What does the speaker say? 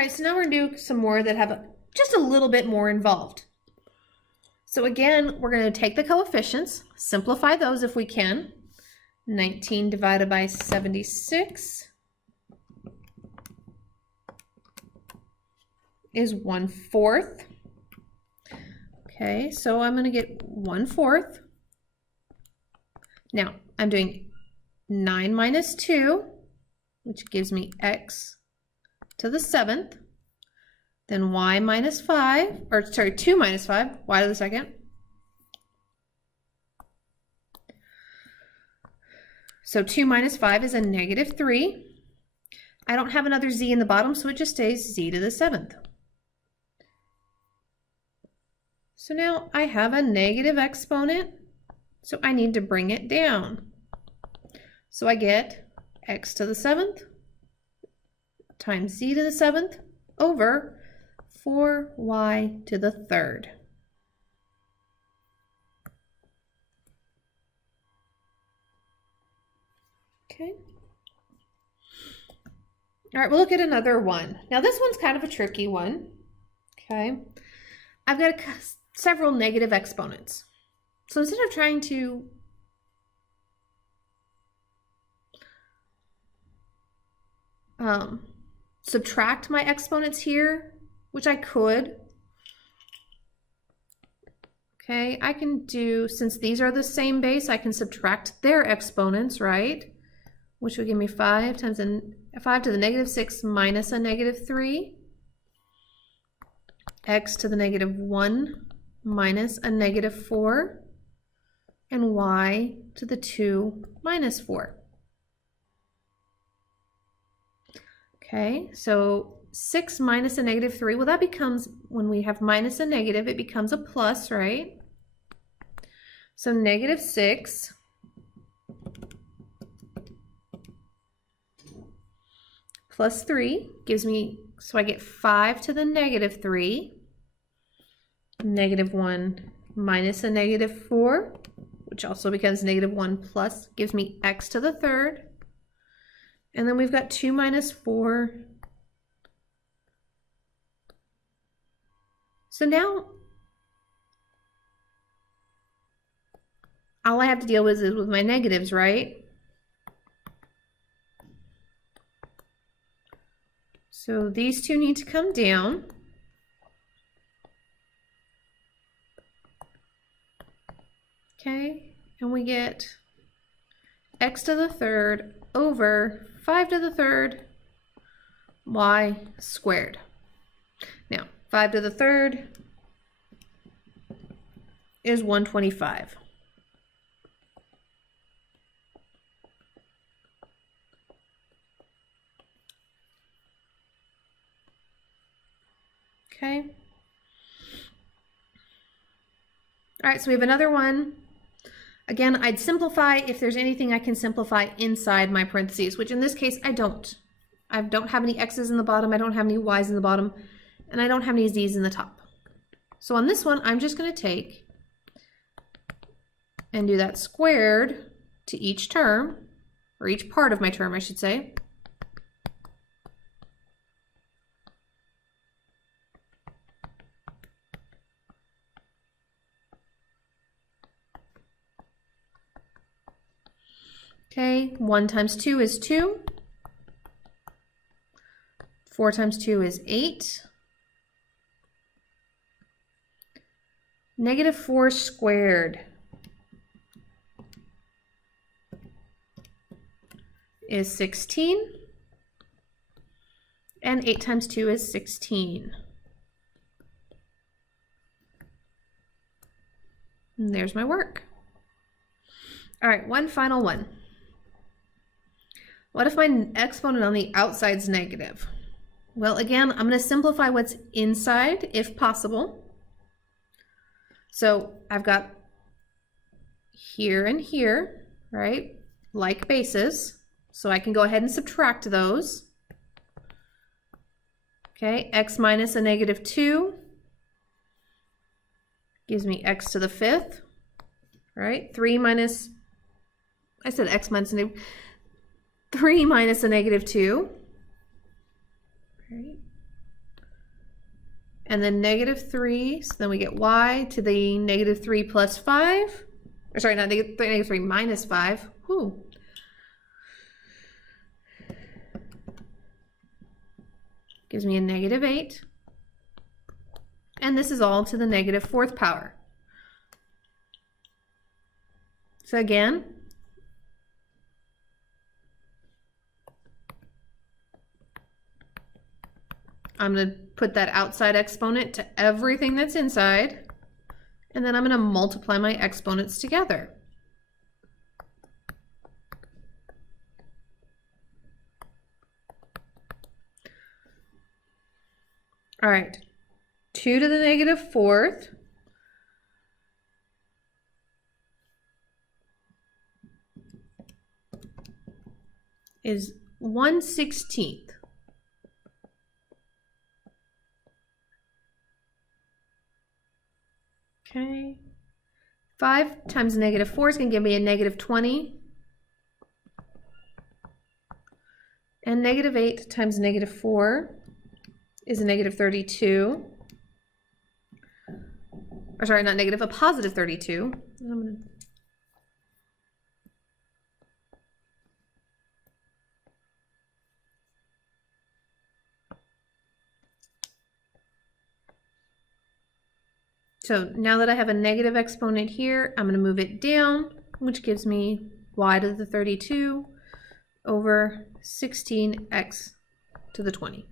right, so now we're gonna do some more that have just a little bit more involved. So again, we're gonna take the coefficients, simplify those if we can. 19 divided by 76 is 1/4. Okay, so I'm gonna get 1/4. Now, I'm doing 9 minus 2, which gives me x to the 7th. Then y minus 5, or sorry, 2 minus 5, y to the 2nd. So 2 minus 5 is a -3. I don't have another z in the bottom, so it just stays z to the 7th. So now I have a negative exponent, so I need to bring it down. So I get x to the 7th times z to the 7th over 4y to the 3rd. Okay. All right, we'll look at another one. Now this one's kind of a tricky one. Okay. I've got several negative exponents. So instead of trying to subtract my exponents here, which I could, okay, I can do, since these are the same base, I can subtract their exponents, right? Which would give me 5 to the -6 minus a -3, x to the -1 minus a -4, and y to the 2 minus 4. Okay, so 6 minus a -3, well that becomes, when we have minus a negative, it becomes a plus, right? So -6 plus 3 gives me, so I get 5 to the -3, -1 minus a -4, which also becomes -1 plus, gives me x to the 3rd. And then we've got 2 minus 4. So now all I have to deal with is with my negatives, right? So these two need to come down. Okay, and we get x to the 3rd over 5 to the 3rd y squared. Now, 5 to the 3rd is 125. Okay. All right, so we have another one. Again, I'd simplify if there's anything I can simplify inside my parentheses, which in this case I don't. I don't have any x's in the bottom, I don't have any y's in the bottom, and I don't have any z's in the top. So on this one, I'm just going to take and do that squared to each term, or each part of my term, I should say. Okay, 1 times 2 is 2. 4 times 2 is 8. -4 squared is 16. And 8 times 2 is 16. And there's my work. All right, one final one. What if my exponent on the outside is negative? Well, again, I'm going to simplify what's inside if possible. So I've got here and here, right, like bases. So I can go ahead and subtract those. Okay, x minus a -2 gives me x to the 5th, right? 3 minus, I said x minus a negative. 3 minus a -2, right? and then -3, so then we get y to the -3 plus 5, or sorry, not -3 minus 5. Whew. Gives me a -8. And this is all to the -4th power. So again, I'm going to put that outside exponent to everything that's inside, and then I'm going to multiply my exponents together. All right, 2 to the -4th is 1/16. Okay, 5 times -4 is going to give me a -20. And -8 times -4 is a -32. Or sorry, not negative, a positive 32. So now that I have a negative exponent here, I'm going to move it down, which gives me y to the 32 over 16x to the 20.